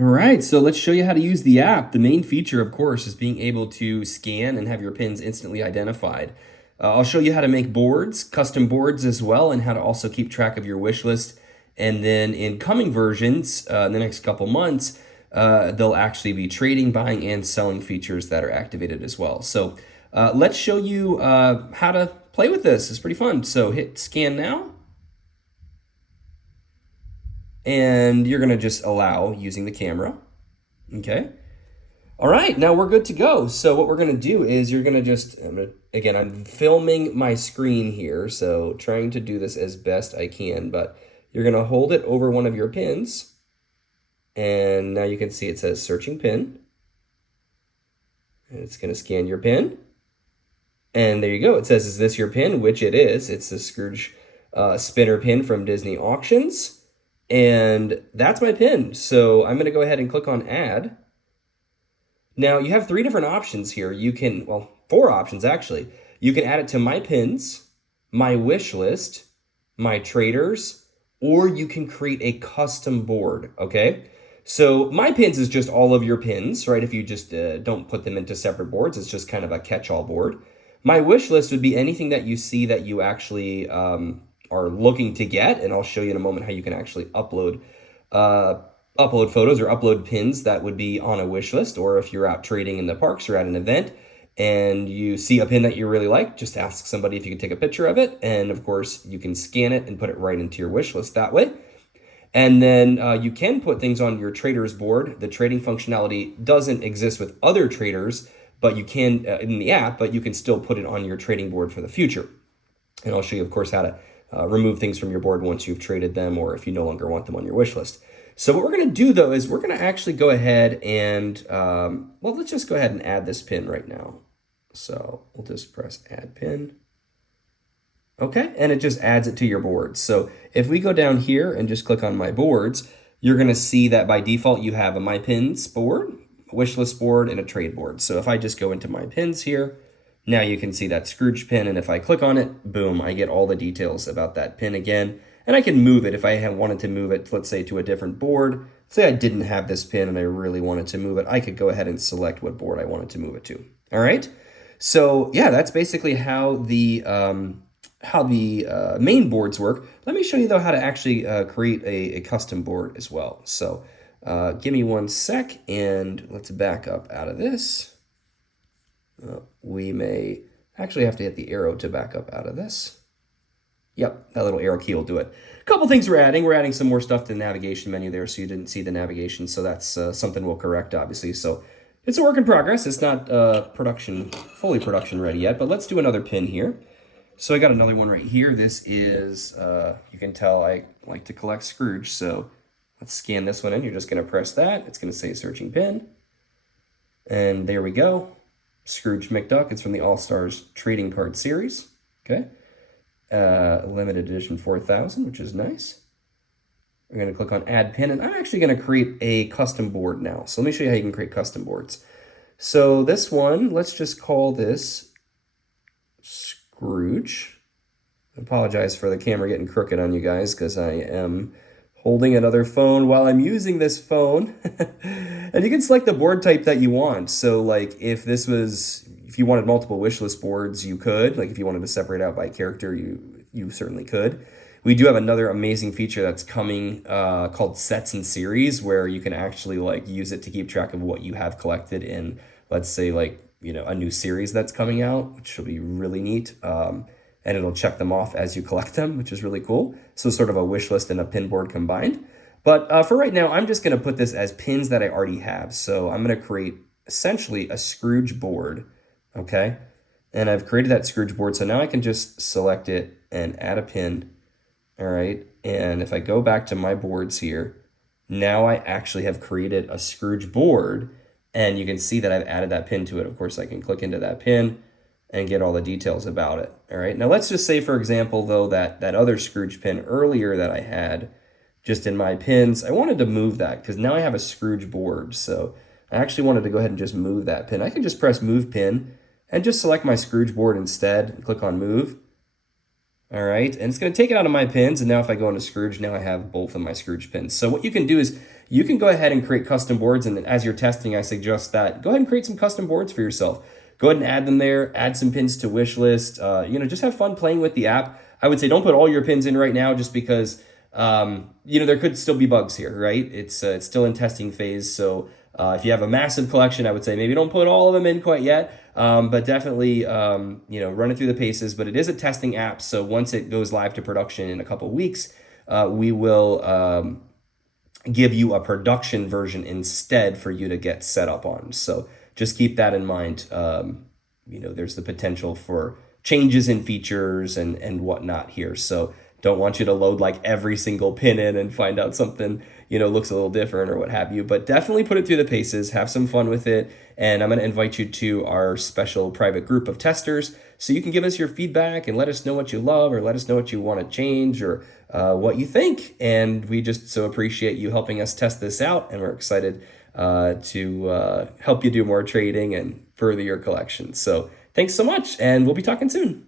All right, so let's show you how to use the app. The main feature, of course, is being able to scan and have your pins instantly identified. I'll show you how to make boards, custom boards as well, and how to also keep track of your wish list. And then in coming versions, in the next couple months, they'll actually be trading, buying, and selling features that are activated as well. So let's show you how to play with this. It's pretty fun. So hit scan now. And you're gonna just allow using the camera, okay? All right, now we're good to go. So what we're gonna do is you're gonna just, again, I'm filming my screen here, so trying to do this as best I can, but you're gonna hold it over one of your pins, and now you can see it says searching pin, and it's gonna scan your pin, and there you go. It says, is this your pin? Which it is. It's the Scrooge spinner pin from Disney Auctions. And that's my pin. So I'm going to go ahead and click on add. Now you have three different options here. You can, well, four options actually. You can add it to my pins, my wish list, my traders, or you can create a custom board, okay? So my pins is just all of your pins, right? If you just don't put them into separate boards, it's just kind of a catch-all board. My wish list would be anything that you see that you actually are looking to get, and I'll show you in a moment how you can actually upload photos or upload pins that would be on a wish list, or if you're out trading in the parks or at an event and you see a pin that you really like, just ask somebody if you can take a picture of it, and of course you can scan it and put it right into your wish list that way. And then you can put things on your traders board. The trading functionality doesn't exist with other traders, but you can in the app, but you can still put it on your trading board for the future. And I'll show you, of course, how to remove things from your board once you've traded them or if you no longer want them on your wish list. So what we're going to do, though, is we're going to actually go ahead and, well, let's just go ahead and add this pin right now. So we'll just press add pin. Okay, and it just adds it to your board. So if we go down here and just click on my boards, you're going to see that by default you have a my pins board, a wish list board, and a trade board. So if I just go into my pins here, now you can see that Scrooge pin, and if I click on it, boom, I get all the details about that pin again. And I can move it if I wanted to move it, let's say, to a different board. Say I didn't have this pin and I really wanted to move it, I could go ahead and select what board I wanted to move it to. All right? So yeah, that's basically how the main boards work. Let me show you, though, how to actually create a custom board as well. So give me one sec, and let's back up out of this. We may actually have to hit the arrow to back up out of this. Yep, that little arrow key will do it. A couple things we're adding. We're adding some more stuff to the navigation menu there, so you didn't see the navigation. So that's something we'll correct, obviously. So it's a work in progress. It's not fully production ready yet, but let's do another pin here. So I got another one right here. This is, you can tell I like to collect Scrooge. So let's scan this one in. You're just going to press that. It's going to say searching pin. And there we go. Scrooge McDuck. It's from the All-Stars Trading Card Series. Okay. Limited edition 4000, which is nice. We're going to click on add pin, and I'm actually going to create a custom board now. So let me show you how you can create custom boards. So this one, let's just call this Scrooge. I apologize for the camera getting crooked on you guys because I am holding another phone while I'm using this phone. And you can select the board type that you want. So like if you wanted multiple wish list boards, you could. Like if you wanted to separate out by character, you certainly could. We do have another amazing feature that's coming called Sets and Series, where you can actually like use it to keep track of what you have collected in, let's say, like, you know, a new series that's coming out, which will be really neat. And it'll check them off as you collect them, which is really cool. So sort of a wish list and a pin board combined. But for right now, I'm just going to put this as pins that I already have. So I'm going to create essentially a Scrooge board, okay? And I've created that Scrooge board, so now I can just select it and add a pin, all right? And if I go back to my boards here, now I actually have created a Scrooge board, and you can see that I've added that pin to it. Of course, I can click into that pin and get all the details about it. All right, now let's just say, for example, though, that other Scrooge pin earlier that I had just in my pins, I wanted to move that because now I have a Scrooge board. So I actually wanted to go ahead and just move that pin. I can just press move pin and just select my Scrooge board instead and click on move. All right, and it's going to take it out of my pins, and now if I go into Scrooge, now I have both of my Scrooge pins. So what you can do is you can go ahead and create custom boards, and as you're testing, I suggest that go ahead and create some custom boards for yourself. Go ahead and add them there, add some pins to wish list, just have fun playing with the app. I would say don't put all your pins in right now just because, there could still be bugs here, right? It's still in testing phase, so if you have a massive collection, I would say maybe don't put all of them in quite yet, but definitely, run it through the paces. But it is a testing app, so once it goes live to production in a couple weeks, we will give you a production version instead for you to get set up on. So just keep that in mind. There's the potential for changes in features and whatnot here. So don't want you to load like every single pin in and find out something, looks a little different or what have you. But definitely put it through the paces, have some fun with it. And I'm going to invite you to our special private group of testers so you can give us your feedback and let us know what you love or let us know what you want to change or what you think. And we just so appreciate you helping us test this out. And we're excited to help you do more trading and further your collection. So thanks so much, and we'll be talking soon.